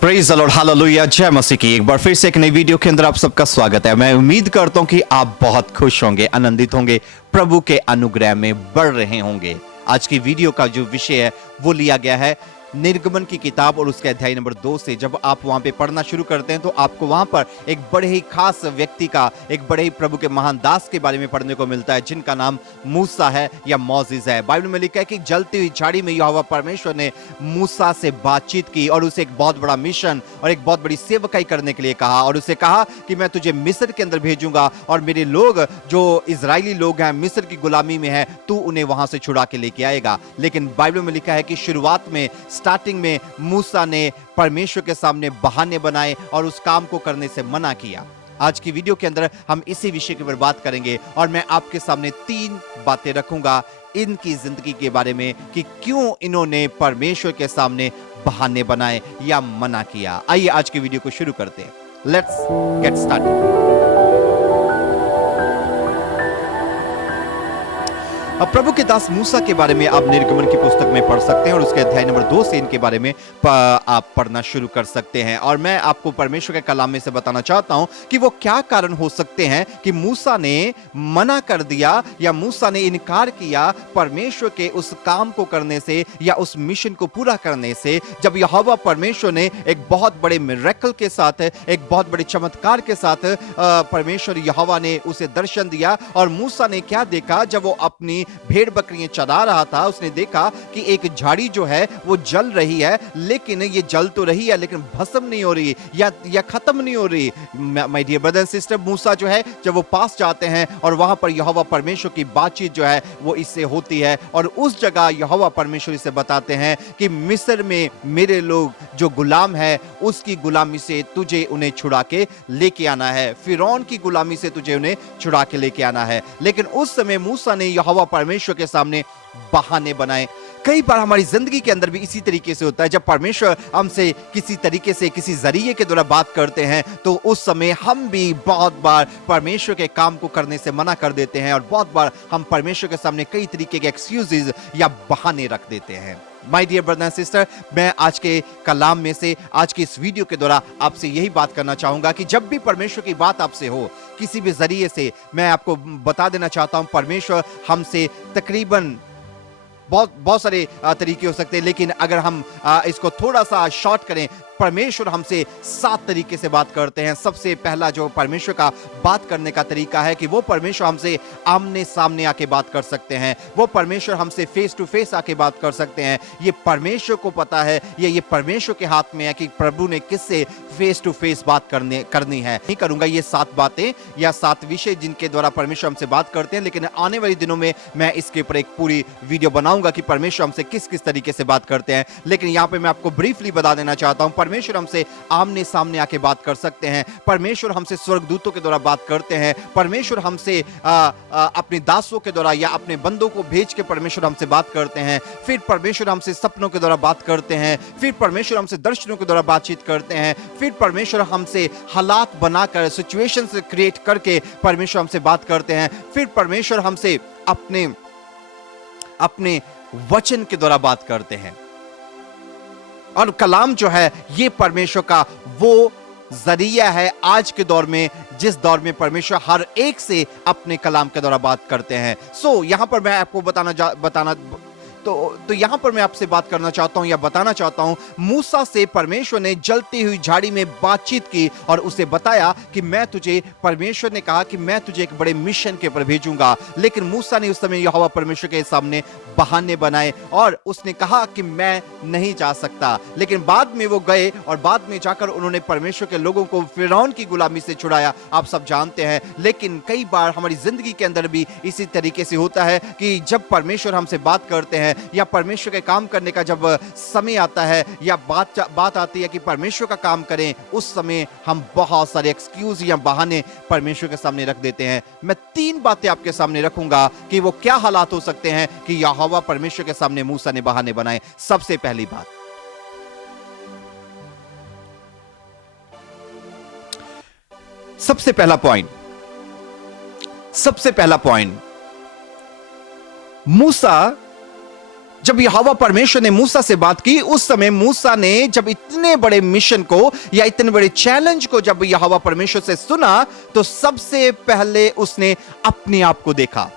Praise the Lord, hallelujah, जय मसीह की। एक बार फिर से एक नई वीडियो के अंदर आप सबका स्वागत है। मैं उम्मीद करता हूं कि आप बहुत खुश होंगे, आनंदित होंगे, प्रभु के अनुग्रह में बढ़ रहे होंगे। आज की वीडियो का जो विषय है वो लिया गया है निर्गमन की किताब और उसके अध्याय नंबर 2 से। जब आप वहां पे पढ़ना शुरू करते हैं तो आपको वहां पर एक बड़े ही खास व्यक्ति का, एक बड़े ही प्रभु के महान दास के बारे में पढ़ने को मिलता है, जिनका नाम मूसा है या मोसेस है। बाइबल में लिखा है कि जलती हुई झाड़ी में यहोवा परमेश्वर ने मूसा से बातचीत की और उसे एक बहुत बड़ा मिशन और एक बहुत बड़ी सेवकाई करने के लिए कहा, और उसे कहा कि मैं तुझे मिस्र के अंदर भेजूंगा और मेरे लोग जो इजरायली लोग हैं, मिस्र की गुलामी में है, तू उन्हें वहां से छुड़ा के लेके आएगा। लेकिन बाइबल में लिखा है कि शुरुआत में, स्टार्टिंग में मूसा ने परमेश्वर के सामने बहाने बनाए और उस काम को करने से मना किया। आज की वीडियो के अंदर हम इसी विषय के ऊपर बात करेंगे और मैं आपके सामने 3 बातें रखूंगा इनकी जिंदगी के बारे में कि क्यों इन्होंने परमेश्वर के सामने बहाने बनाए या मना किया। आइए आज की वीडियो को शुरू करते हैं। Let's get started. अब प्रभु के दास मूसा के बारे में आप निर्गमन की पुस्तक में पढ़ सकते हैं और उसके अध्याय नंबर 2 से इनके बारे में आप पढ़ना शुरू कर सकते हैं। और मैं आपको परमेश्वर के कलाम में से बताना चाहता हूं कि वो क्या कारण हो सकते हैं कि मूसा ने मना कर दिया या मूसा ने इनकार किया परमेश्वर के उस काम को करने से या उस मिशन को पूरा करने से, जब यहोवा परमेश्वर ने एक बहुत बड़े मिरेकल के साथ, एक बहुत बड़े चमत्कार के साथ परमेश्वर यहोवा ने उसे दर्शन दिया। और मूसा ने क्या देखा? जब वो अपनी भेड़ बकरियां चरा रहा था, उसने देखा कि एक झाड़ी जो है वो जल रही है, लेकिन ये जल तो रही है लेकिन भस्म नहीं हो रही या खत्म नहीं हो रही। My dear brother and sister, Musa जो है जब वो पास जाते हैं और वहां पर यहोवा परमेश्वर की बातचीत जो है वो इससे होती है, और उस जगह यहोवा परमेश्वर इसे बताते हैं कि मिस्र में मेरे लोग जो गुलाम है उसकी गुलामी से तुझे उन्हें छुड़ा के लेके आना है, फिरौन की गुलामी से तुझे उन्हें छुड़ा के लेके आना है। लेकिन उस समय मूसा ने यहोवा परमेश्वर के सामने बहाने बनाए। कई बार हमारी जिंदगी के अंदर भी इसी तरीके से होता है। जब परमेश्वर हमसे किसी तरीके से, किसी जरिए के द्वारा बात करते हैं तो उस समय हम भी बहुत बार परमेश्वर के काम को करने से मना कर देते हैं और बहुत बार हम परमेश्वर के सामने कई तरीके के एक्सक्यूजेस या बहाने रख देते हैं। My dear brother and sister, मैं आज के कलाम में से, आज की इस वीडियो के द्वारा आपसे यही बात करना चाहूंगा कि जब भी परमेश्वर की बात आपसे हो किसी भी जरिए से, मैं आपको बता देना चाहता हूं परमेश्वर हमसे तकरीबन बहुत सारे तरीके हो सकते हैं, लेकिन अगर हम इसको थोड़ा सा शॉर्ट करें, परमेश्वर हमसे 7 तरीके से बात करते हैं। सबसे पहला जो परमेश्वर का बात करने का तरीका है कि वो परमेश्वर हमसे आमने सामने आके बात कर सकते हैं। वो परमेश्वर हमसे फेस टू फेस आके बात कर सकते हैं। ये परमेश्वर को पता है, ये परमेश्वर के हाथ में है कि प्रभु ने किससे फेस टू फेस बात करनी है। नहीं करूंगा ये 7 बातें या 7 विषय जिनके द्वारा परमेश्वर हमसे बात करते हैं, लेकिन आने वाले दिनों में मैं इसके ऊपर एक पूरी वीडियो बनाऊंगा कि परमेश्वर हमसे किस किस तरीके से बात करते हैं। लेकिन यहाँ पे मैं आपको ब्रीफली बता देना चाहता हूँ, परमेश्वर हमसे आमने सामने आके बात कर सकते हैं। परमेश्वर हमसे स्वर्गदूतों के द्वारा बात करते हैं। परमेश्वर हमसे अपने दासों के द्वारा या अपने बंदों को भेज के परमेश्वर हमसे बात करते हैं। फिर परमेश्वर हमसे सपनों के द्वारा बात करते हैं। फिर परमेश्वर हमसे दर्शनों के द्वारा बातचीत करते हैं। फिर परमेश्वर हमसे हालात बनाकर, सिचुएशंस क्रिएट करके परमेश्वर हमसे बात करते हैं। फिर परमेश्वर हमसे अपने वचन के द्वारा बात करते हैं। और कलाम जो है ये परमेश्वर का वो जरिया है आज के दौर में, जिस दौर में परमेश्वर हर एक से अपने कलाम के द्वारा बात करते हैं। यहां पर मैं आपको बताना तो यहां पर मैं आपसे बात करना चाहता हूं या बताना चाहता हूं, मूसा से परमेश्वर ने जलती हुई झाड़ी में बातचीत की और उसे बताया कि परमेश्वर ने कहा कि मैं तुझे एक बड़े मिशन के ऊपर भेजूंगा। लेकिन मूसा ने उस समय यहोवा परमेश्वर के सामने बहाने बनाए और उसने कहा कि मैं नहीं जा सकता। लेकिन बाद में वो गए और बाद में जाकर उन्होंने परमेश्वर के लोगों को फिरौन की गुलामी से छुड़ाया, आप सब जानते हैं। लेकिन कई बार हमारी जिंदगी के अंदर भी इसी तरीके से होता है कि जब परमेश्वर हमसे बात करते हैं या परमेश्वर के काम करने का जब समय आता है या बात आती है कि परमेश्वर का काम करें, उस समय हम बहुत सारे एक्सक्यूज या बहाने परमेश्वर के सामने रख देते हैं। मैं 3 बातें आपके सामने रखूंगा कि वो क्या हालात हो सकते हैं कि यहोवा परमेश्वर के सामने मूसा ने बहाने बनाए। सबसे पहली बात, सबसे पहला पॉइंट, मूसा जब यहोवा परमेश्वर ने मूसा से बात की, उस समय मूसा ने जब इतने बड़े मिशन को या इतने बड़े चैलेंज को जब यहोवा परमेश्वर से सुना, तो सबसे पहले उसने अपने आप को देखा,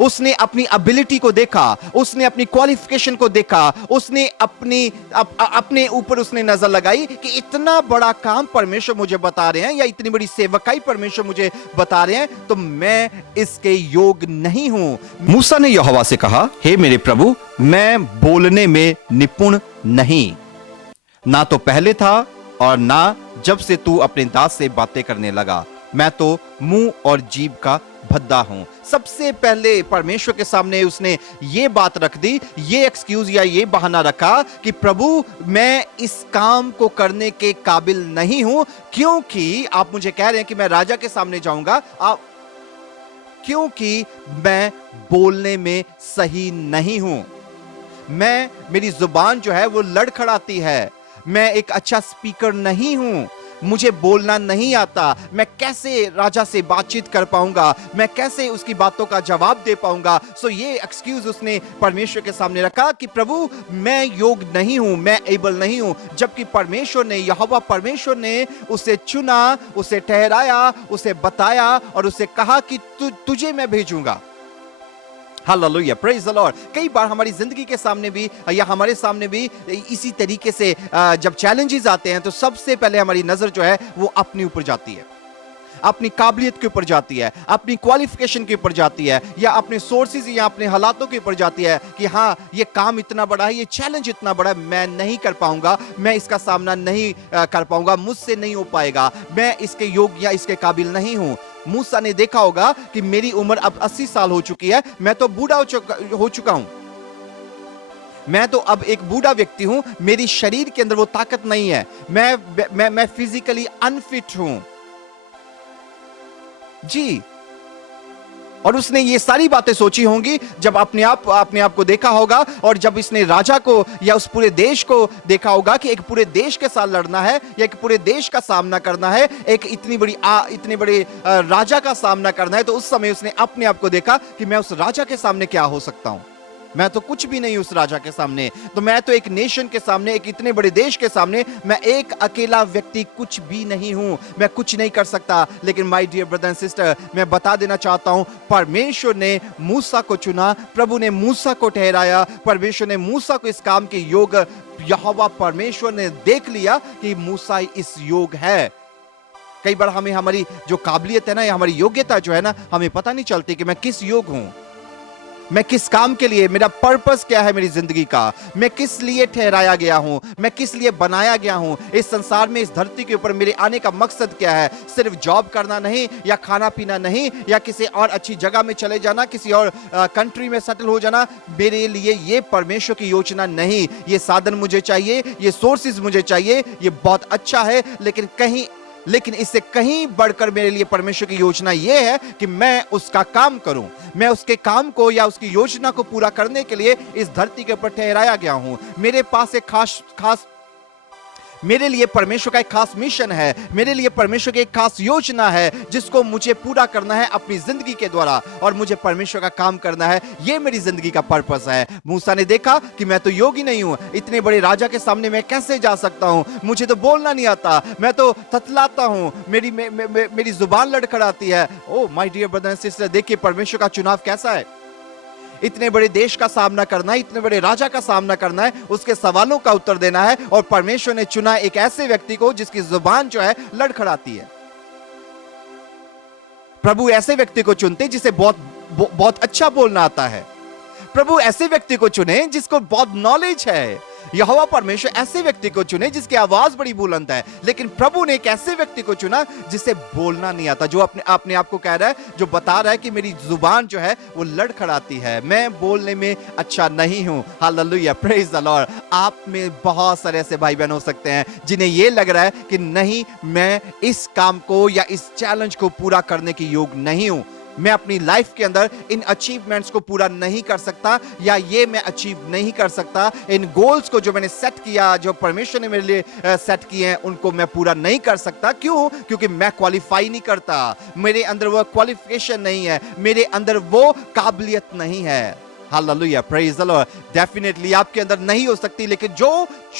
उसने अपनी एबिलिटी को देखा, उसने अपनी क्वालिफिकेशन को देखा, उसने अपने ऊपर उसने नजर लगाई कि इतना बड़ा काम परमेश्वर मुझे बता रहे हैं या इतनी बड़ी सेवकाई परमेश्वर मुझे बता रहे हैं, तो मैं इसके योग नहीं हूं। मूसा ने यहोवा से कहा, हे मेरे प्रभु, मैं बोलने में निपुण नहीं, ना तो पहले था और ना जब से तू अपने दास से बातें करने लगा। मैं तो मुंह और जीभ का भद्दा हूं। सबसे पहले परमेश्वर के सामने उसने ये बात रख दी, ये एक्सक्यूज या ये बहाना रखा कि प्रभु, मैं इस काम को करने के काबिल नहीं हूं, क्योंकि आप मुझे कह रहे हैं कि मैं राजा के सामने जाऊंगा, क्योंकि मैं बोलने में सही नहीं हूं। मेरी जुबान जो है वो लड़खड़ाती है, मैं एक अच्छा स्पीकर नहीं हूं, मुझे बोलना नहीं आता, मैं कैसे राजा से बातचीत कर पाऊंगा, मैं कैसे उसकी बातों का जवाब दे पाऊंगा। सो ये एक्सक्यूज उसने परमेश्वर के सामने रखा कि प्रभु, मैं योग्य नहीं हूं, मैं एबल नहीं हूं। जबकि परमेश्वर ने, यहोवा परमेश्वर ने उसे चुना, उसे ठहराया, उसे बताया और उसे कहा कि तुझे मैं भेजूंगा। Hallelujah, praise the Lord. कई बार हमारी जिंदगी के सामने भी या हमारे सामने भी इसी तरीके से जब चैलेंजेस आते हैं, तो सबसे पहले हमारी नजर जो है वो अपने ऊपर जाती है, अपनी काबिलियत के ऊपर जाती है, अपनी क्वालिफिकेशन के ऊपर जाती है, या अपने सोर्सेज या अपने हालातों के ऊपर जाती है कि हाँ, ये काम इतना बड़ा है, ये चैलेंज इतना बड़ा है, मैं नहीं कर पाऊंगा, मैं इसका सामना नहीं कर पाऊंगा, मुझसे नहीं हो पाएगा, मैं इसके योग्य या इसके काबिल नहीं हूं। मूसा ने देखा होगा कि मेरी उम्र अब 80 साल हो चुकी है, मैं तो बूढ़ा हो चुका हूं, मैं तो अब एक बूढ़ा व्यक्ति हूं, मेरी शरीर के अंदर वो ताकत नहीं है, मैं फिजिकली अनफिट हूं जी। और उसने ये सारी बातें सोची होंगी जब अपने आप को देखा होगा, और जब इसने राजा को या उस पूरे देश को देखा होगा कि एक पूरे देश के साथ लड़ना है या एक पूरे देश का सामना करना है, एक इतनी बड़े राजा का सामना करना है, तो उस समय उसने अपने आप को देखा कि मैं उस राजा के सामने क्या हो सकता हूं, मैं तो कुछ भी नहीं उस राजा के सामने, तो मैं तो एक नेशन के सामने, एक इतने बड़े देश के सामने, मैं एक अकेला व्यक्ति कुछ भी नहीं हूं, मैं कुछ नहीं कर सकता। लेकिन my dear brother and sister, मैं बता देना चाहता हूं, परमेश्वर ने मूसा को चुना, प्रभु ने मूसा को ठहराया, परमेश्वर ने मूसा को इस काम के योग, यहोवा परमेश्वर ने देख लिया कि मूसा इस योग है। कई बार हमें हमारी जो काबिलियत है ना, या हमारी योग्यता जो है ना, हमें पता नहीं चलती कि मैं किस योग हूं, मैं किस काम के लिए, मेरा पर्पस क्या है मेरी जिंदगी का, मैं किस लिए ठहराया गया हूं, मैं किस लिए बनाया गया हूं इस संसार में, इस धरती के ऊपर मेरे आने का मकसद क्या है। सिर्फ जॉब करना नहीं, या खाना पीना नहीं, या किसी और अच्छी जगह में चले जाना, किसी और कंट्री में सेटल हो जाना, मेरे लिए ये परमेश्वर की योजना नहीं। ये साधन मुझे चाहिए, ये सोर्सेज मुझे चाहिए, ये बहुत अच्छा है, लेकिन इससे कहीं बढ़कर मेरे लिए परमेश्वर की योजना यह है कि मैं उसका काम करूं, मैं उसके काम को या उसकी योजना को पूरा करने के लिए इस धरती के ऊपर ठहराया गया हूं। मेरे पास एक खास मेरे लिए परमेश्वर का एक खास मिशन है, मेरे लिए परमेश्वर की एक खास योजना है जिसको मुझे पूरा करना है अपनी जिंदगी के द्वारा, और मुझे परमेश्वर का काम करना है, ये मेरी जिंदगी का पर्पस है। मूसा ने देखा कि मैं तो योगी नहीं हूं, इतने बड़े राजा के सामने मैं कैसे जा सकता हूं, मुझे तो बोलना नहीं आता, मैं तो थतलाता हूं, मेरी जुबान लड़खड़ाती है। Oh my dear brother and sister, देखिए परमेश्वर का चुनाव कैसा है। इतने बड़े देश का सामना करना है, इतने बड़े राजा का सामना करना है, उसके सवालों का उत्तर देना है, और परमेश्वर ने चुना एक ऐसे व्यक्ति को जिसकी जुबान जो है लड़खड़ाती है। प्रभु ऐसे व्यक्ति को चुनते जिसे बहुत अच्छा बोलना आता है। प्रभु ऐसे व्यक्ति को चुने जिसको बहुत नॉलेज है। यहोवा परमेश्वर ऐसे व्यक्ति को चुने जिसकी आवाज बड़ी बुलंद है। लेकिन प्रभु ने एक ऐसे व्यक्ति को चुना जिसे बोलना नहीं आता, जो अपने आप को कह रहा है, जो बता रहा है कि मेरी जुबान जो है वो लड़खड़ाती है, मैं बोलने में अच्छा नहीं हूं। Hallelujah, praise the Lord. आप में बहुत सारे ऐसे भाई बहन हो सकते हैं जिन्हें ये लग रहा है कि नहीं, मैं इस काम को या इस चैलेंज को पूरा करने की योग्य नहीं हूं, मैं अपनी लाइफ के अंदर इन अचीवमेंट्स को पूरा नहीं कर सकता, या ये मैं अचीव नहीं कर सकता, इन गोल्स को जो मैंने सेट किया, जो परमेश्वर ने मेरे लिए सेट किए हैं, उनको मैं पूरा नहीं कर सकता। क्यों? क्योंकि मैं क्वालिफाई नहीं करता, मेरे अंदर वो क्वालिफिकेशन नहीं है, मेरे अंदर वो काबिलियत नहीं है। Hallelujah, praise the Lord. Definitely आपके अंदर नहीं हो सकती, लेकिन जो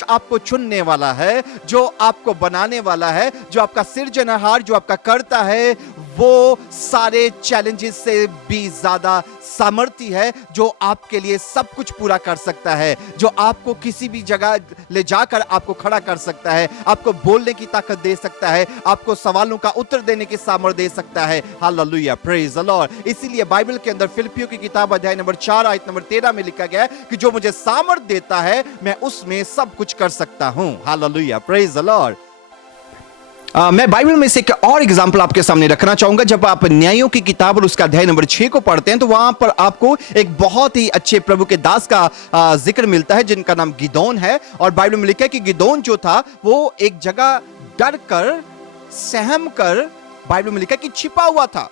आपको चुनने वाला है, जो आपको बनाने वाला है, जो आपका सृजनहार, जो आपका करता है, वो सारे चैलेंजेस से भी ज्यादा सामर्थ्य है, जो आपके लिए सब कुछ पूरा कर सकता है, जो आपको किसी भी जगह ले जाकर आपको खड़ा कर सकता है, आपको बोलने की ताकत दे सकता है, आपको सवालों का उत्तर देने की सामर्थ्य दे सकता है। Hallelujah, praise the Lord. इसीलिए बाइबल के अंदर फिलिपियों की किताब अध्याय नंबर 4 आयत नंबर 13 में लिखा गया है कि जो मुझे सामर्थ्य देता है, मैं उसमें सब कुछ कर सकता हूं। Hallelujah, praise the Lord. मैं बाइबल में से एक और एग्जाम्पल आपके सामने रखना चाहूंगा। जब आप न्यायों की किताब और उसका अध्याय नंबर 6 को पढ़ते हैं, तो वहां पर आपको एक बहुत ही अच्छे प्रभु के दास का जिक्र मिलता है, जिनका नाम गिदोन है। और बाइबल में लिखा है कि गिदोन जो था, वो एक जगह डर कर, सहम कर, बाइबल में लिखा है कि छिपा हुआ था।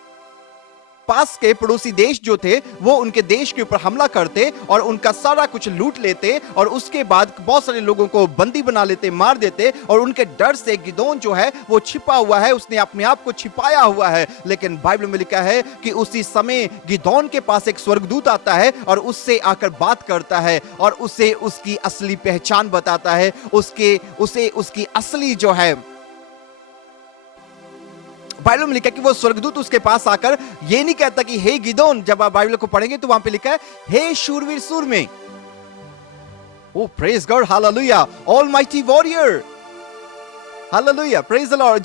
पास के पड़ोसी देश जो थे, वो उनके देश के ऊपर हमला करते और उनका सारा कुछ लूट लेते, और उसके बाद बहुत सारे लोगों को बंदी बना लेते, मार देते। और उनके डर से गिदोन जो है वो छिपा हुआ है, उसने अपने आप को छिपाया हुआ है। लेकिन बाइबल में लिखा है कि उसी समय गिदोन के पास एक स्वर्गदूत आता है और उससे आकर बात करता है और उसे उसकी असली पहचान बताता है, उसे उसकी असली जो है, बाइबल में लिखा है कि वो स्वर्गदूत उसके पास आकर ये नहीं कहता कि हे गिदोन। जब आप बाइबल को पढ़ेंगे तो वहां पे लिखा है हे शूरवीर सूरमे। Oh praise God, hallelujah, almighty warrior, hallelujah, praise the Lord.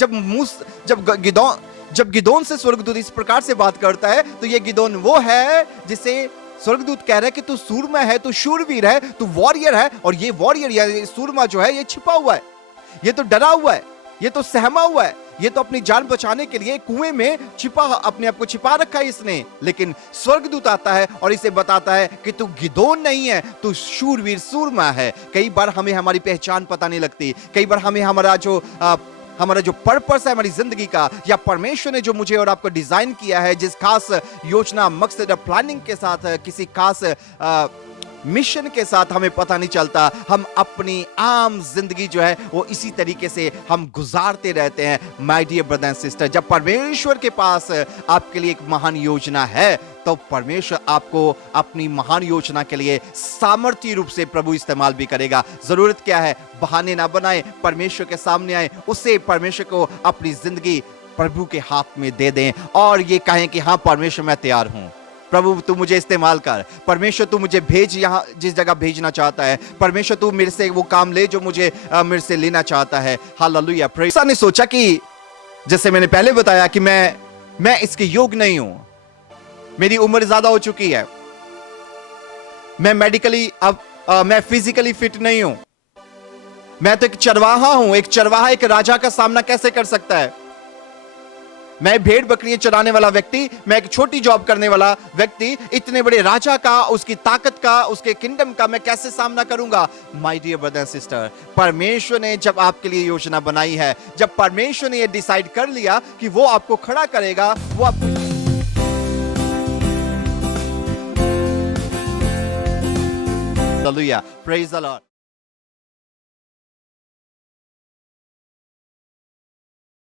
जब गिदोन से स्वर्गदूत इस प्रकार से बात करता है, तो ये गिदोन वो है जिसे स्वर्गदूत कह रहा है कि तू सूरमा है, तू शूरवीर है, तू वॉरियर है। और ये वॉरियर या सूरमा जो है, ये छिपा हुआ है, ये तो डरा हुआ है, ये तो सहमा हुआ है, ये तो अपनी जान बचाने के लिए कुएं में अपने आप को छिपा रखा है इसने। लेकिन स्वर्गदूत आता है और इसे बताता है कि तू गिदोन नहीं है, तू शूरवीर सूरमा है। कई बार हमें हमारी पहचान पता नहीं लगती, कई बार हमें हमारा जो पर्पस है हमारी जिंदगी का, या परमेश्वर ने जो मुझे और आपको डिजाइन किया है, जिस खास योजना, मकसद, प्लानिंग के साथ, किसी खास मिशन के साथ, हमें पता नहीं चलता। हम अपनी आम जिंदगी जो है वो इसी तरीके से हम गुजारते रहते हैं। My dear brother and sister, जब परमेश्वर के पास आपके लिए एक महान योजना है, तो परमेश्वर आपको अपनी महान योजना के लिए सामर्थ्य रूप से प्रभु इस्तेमाल भी करेगा। जरूरत क्या है? बहाने ना बनाए, परमेश्वर के सामने आए, उससे परमेश्वर को अपनी जिंदगी प्रभु के हाथ में दे दें और ये कहें कि हाँ परमेश्वर, मैं तैयार हूं, प्रभु तू मुझे इस्तेमाल कर, परमेश्वर तू मुझे भेज यहां जिस जगह भेजना चाहता है, परमेश्वर तू मेरे से वो काम ले जो मुझे मेरे से लेना चाहता है। हालेलुया। मूसा ने सोचा कि जैसे मैंने पहले बताया कि मैं इसके योग्य नहीं हूं, मेरी उम्र ज्यादा हो चुकी है, मैं मेडिकली मैं फिजिकली फिट नहीं हूं, मैं तो एक चरवाहा हूं। एक चरवाहा एक राजा का सामना कैसे कर सकता है? मैं भेड़ बकरियां चराने वाला व्यक्ति, मैं एक छोटी जॉब करने वाला व्यक्ति, इतने बड़े राजा का, उसकी ताकत का, उसके किंगडम का मैं कैसे सामना करूंगा? My dear brother and sister, परमेश्वर ने जब आपके लिए योजना बनाई है, जब परमेश्वर ने यह डिसाइड कर लिया कि वो आपको खड़ा करेगा, वो आपको हालेलुया, प्रेज द लॉर्ड।